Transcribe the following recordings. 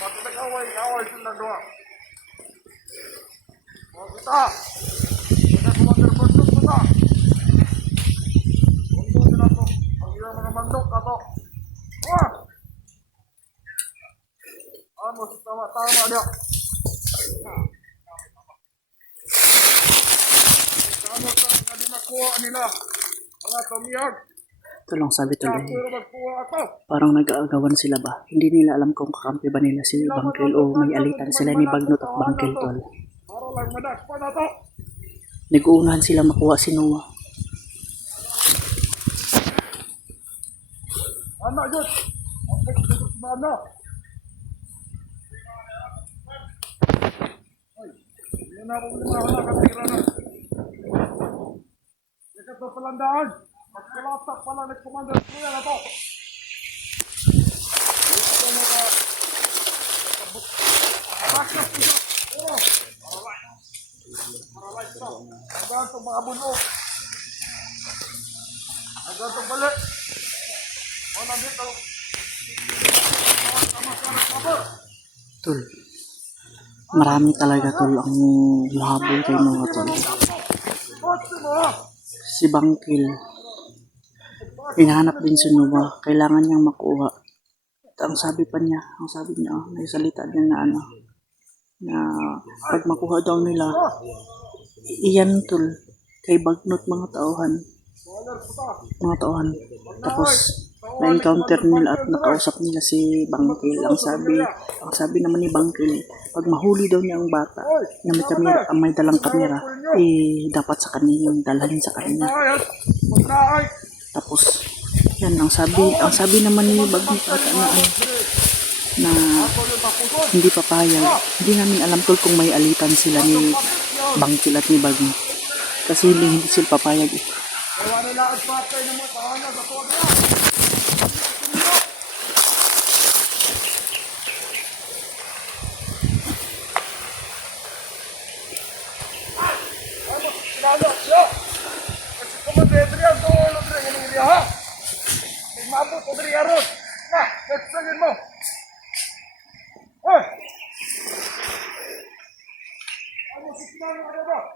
Bakit nag-away sila doon? O kita! Kita kumander-bandok kita! Mundo nila to. Ang ilang mga mandok na to. Ah! Ano si tama-tama dia? Ano sa hindi makuha nila? Mga tumiyag. Ito lang sabi tuloy. Pero magkuha ako. Parang nag-aagawan sila ba? Hindi nila alam kung kakampi ba nila si Bangkil o may alitan sila ni Bagnot at Bangkil tol. Para lang madakpan na to. Nag-uunahan sila makuha si Noah. Anak Jud. Ang mana? Ay, yan na po mga anak katira na. Ika to palandaan. Magkalatak pala nag-commander kuya na to. Ito mo ka. Bakas ito. Oh, para ito. Hanggang itong mga bunog. Hanggang itong balik. O, nandito. Tol. Marami talaga tol ang mahabol kay Noah tol. Si Bangkil. Hinahanap din si Noah. Kailangan niyang makuha. At ang sabi niya, may salita din na na pag makuha daw nila, iyan tol, kay Bagnot mga tauhan. Tapos, na-encounter nila at nakausap nila si Bangkil. Ang sabi naman ni Bangkil, pag mahuli daw niya ang bata na may kamera, may dalang kamera, dapat sa kanya yung dalhin sa kanya. Tapos, yan, ang sabi naman ni Bagnot na hindi papayag. Hindi namin alam tol kung may alitan sila ni Bangkil at ni Bagnot. Kasi hindi sila papayag eh. Mabot ko diri aron. Na, sagin mo. Hoy. Ano si kinano ano ba?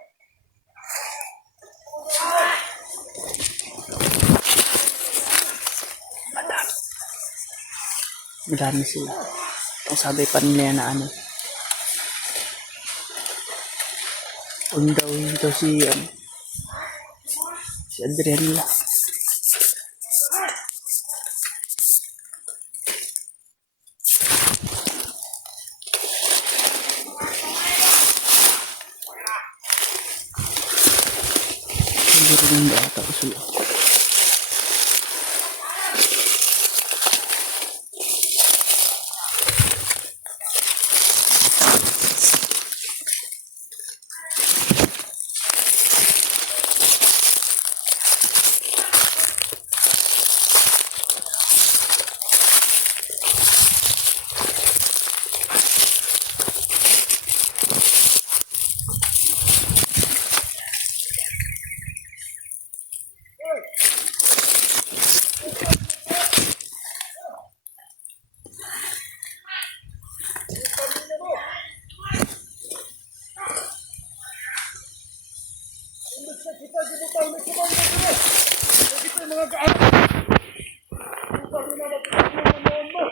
Madami sila. Ang sabi pa nila na daw si Adrianila. Siguro nang ata ko sila. Kita dibutaw ni commander ko. Kita mga gaan. Upang nila magpapalunod mo.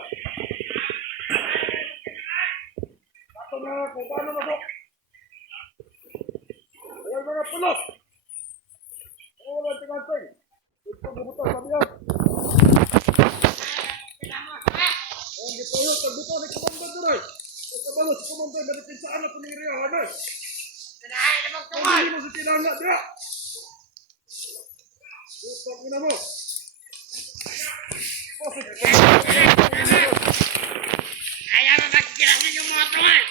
Ato na kung paano mo. Ayan mga pulos. Wala tingantay. Ito bubutaw sabi yan. Ayan dito yun. Tagbutaw ni commander ko rin. Ito ba si commander manitin saan na tumiriya. Hanay. Hindi mo sa tinangga dia. Upang ina mo. Kaya ba magkirahin yung mga tungan?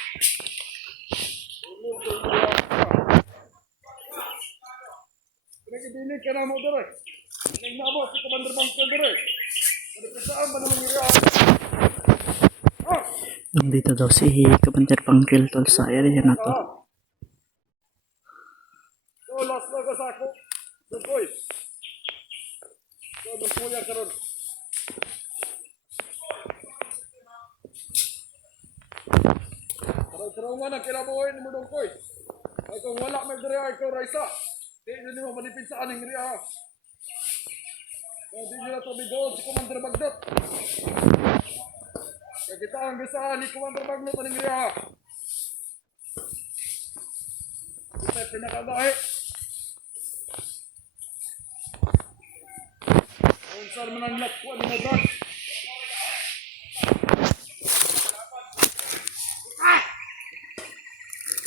Pinag-ibilig ka na mo doon. Nagmabot si Commander Bangkil doon. Saan ba naman nila? Nandito daw si Commander Bangkil tol sa area na to. So, last na ka sa ako. Good boy. So, magpuya ka ron. Pagkarungan ang kinabuhay ni Mudongkoy. Ay kung wala may diriya, ikaw Raisa. Di nyo mo manipin sa aning riya. Kung di nyo na tumigoon si Commander Magdot. Kaya kita ang bisaan ni Commander Magdot aning riya. Kita pinakagahe. Kung saan man ang lakwa ni Modan.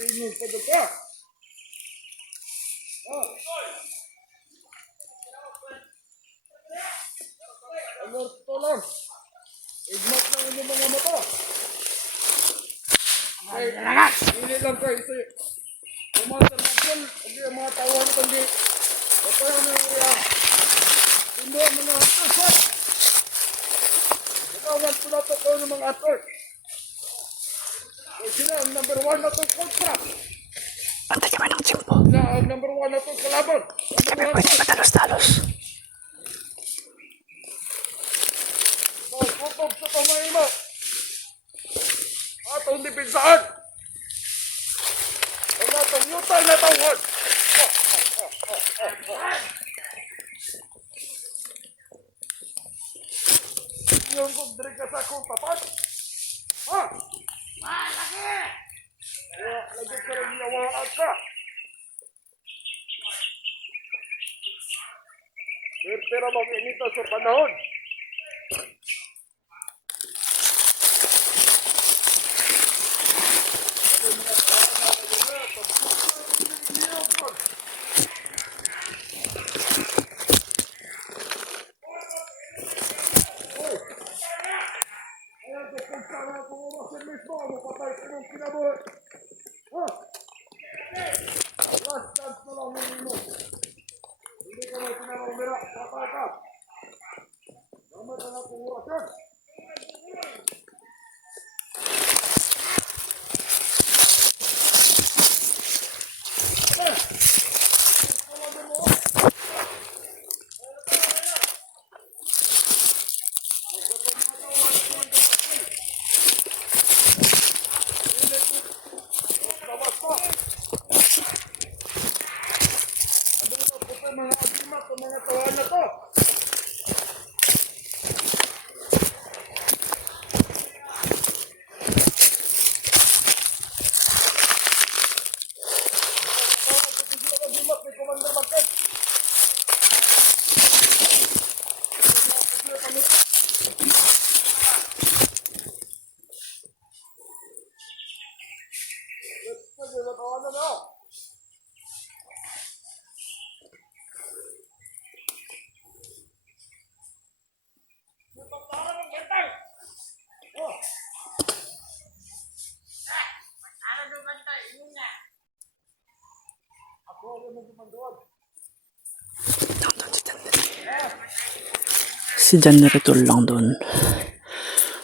Tingin pa doon ka. Alerto lang. Igmat lang inyong mga mata. Ay, hindi lang kayo ito. Kumasan na dyan. Hindi ang mga tawahan kundi. Papayaw na yung iya. Hindi ang mga atos. Nakawan po natin ko ng mga atos. Kaya sila ang number 1 na itong kontra. Pantay kami ng tsimpo. Sila ang number 1 na itong kalaban. Kami pwede matalos-talos. Kutob sa pamahima. Atong dipinsaan. Ang atong yutay na tawad. Yung kong diri ka sa akong tapat. Ha? Malaki! Kaya lagi ka rin niyawaan ka. Pero mag-inita sa panahon. Ayan, kung sana kung umasin mismo, mapatay ko ng kinabuhi. Ha? Last chance na lang yung ino. Hindi ka may pinarumira, patay ka. Naman na lang kung orasyon. Labas pa. Ano na po ito, mga agimat o mga tawahan na to? Ano doon bantay? Yun nga. Si Janerator lang doon.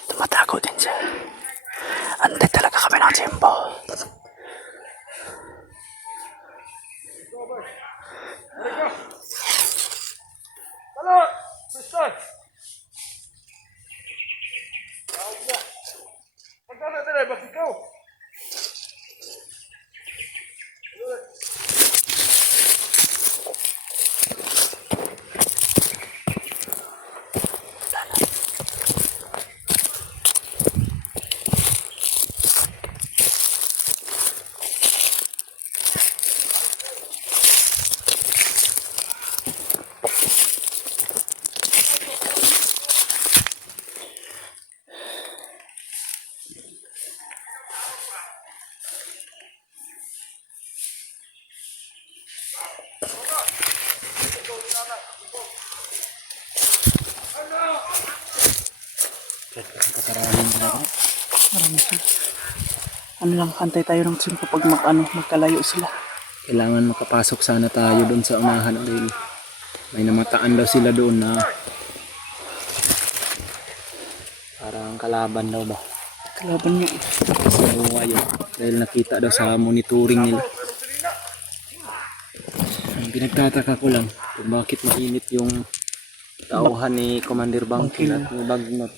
Tumatago din siya. Antay talaga kami ng tsimpo. Halo, Mister. Tawag na. Magkano na ba ikaw? Marami sila. Ano lang, antay tayo ng tsimpo pag magkalayo sila. Kailangan makapasok sana tayo doon sa unahan dahil may namataan daw sila doon na parang kalaban daw ba Kalaban niya. sa buhay yun. Dahil nakita daw sa monitoring nila. Ang pinagtataka ko lang kung bakit mainit yung tauhan ni Commander Bangkil at ni Bagnot.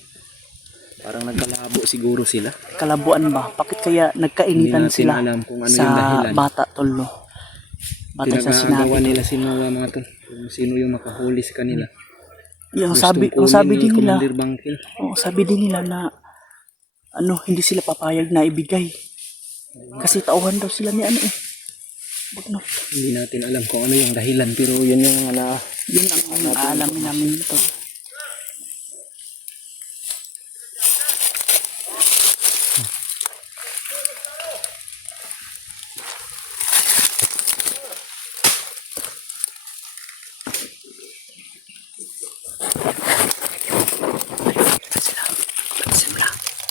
Parang nagkalabo siguro sila. Kalabuan ba? Bakit kaya Hindi nagkainitan natin sila alam kung ano sa yung dahilan. bata tol no? Batay sa Pinagagawa sinabi. nila si Noah mga tol. Kung sino yung makahuli sa kanila. Yung Gustong sabi kunin din ni nila, Commander Bangkil. sabi din nila na ano, hindi sila papayag na ibigay. Kasi tauhan daw sila ni ano eh. Bagno. Hindi natin alam kung ano yung dahilan. Pero yun yung mga Yun ang aalamin namin ito.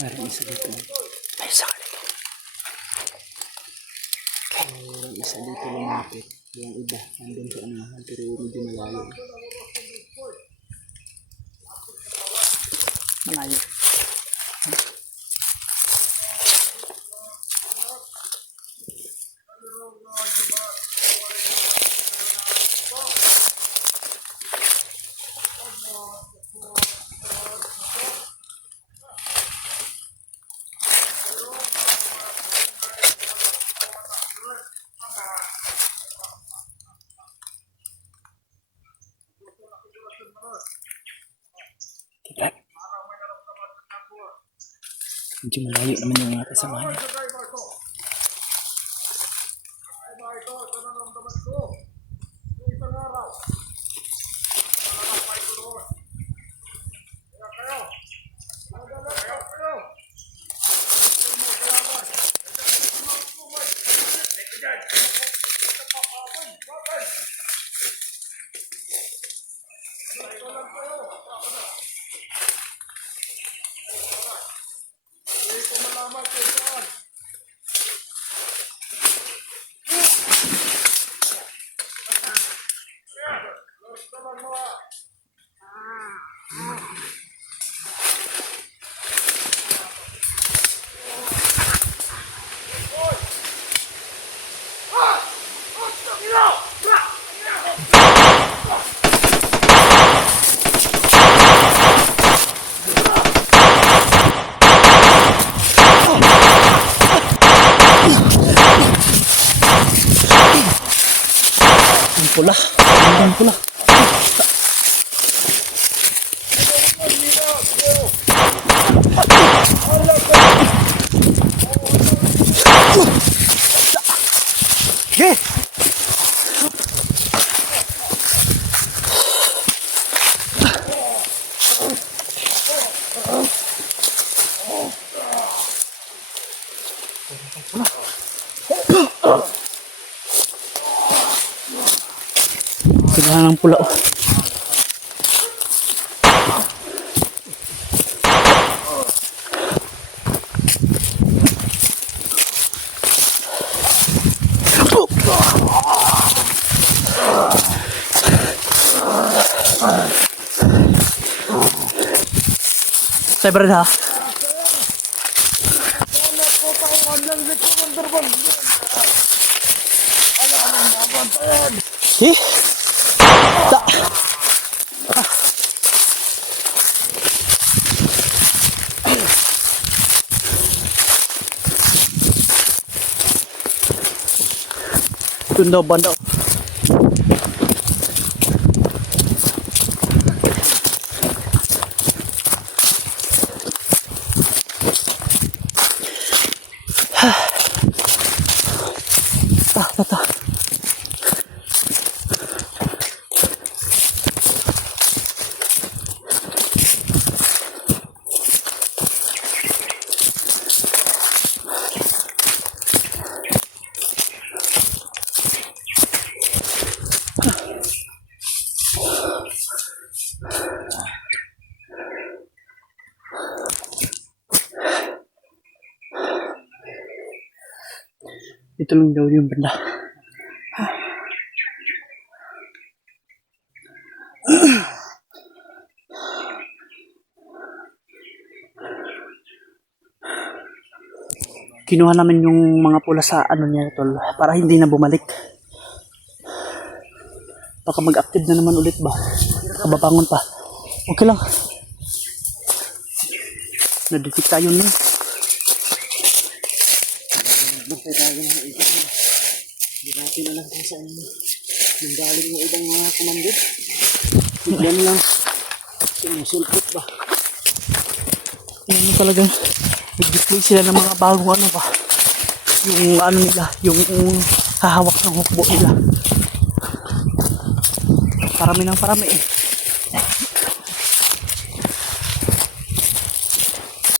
Parang isa dito. Ay, saka dito. Parang isa dito lumapit. Yung iba, nandun sa unahan. Pero medyo malayo. Malayo. Tignan. Medyo malayo naman yung mga kasama niya. Ang pula. Ang pula. Okay. Sila ng pula. Saya berada. Ih, tak. Tunda bandau. Tak. Ito lang daw yung banda. Kinuha namin yung mga pula sa ano niya tol para hindi na bumalik. Baka mag-active na naman ulit ba? Kababangon pa. Okay lang. Na-detect tayo nun. Bantay tayo ng ikot na. Hindi natin alam kung saan yung galing ng ibang mga komando. Bigyan lang. Sinusulpot ba? Yan talagang nag-deploy sila ng mga bagong ano ba. Yung ano nila, yung hahawak ng hukbo nila. Parami ng parami eh.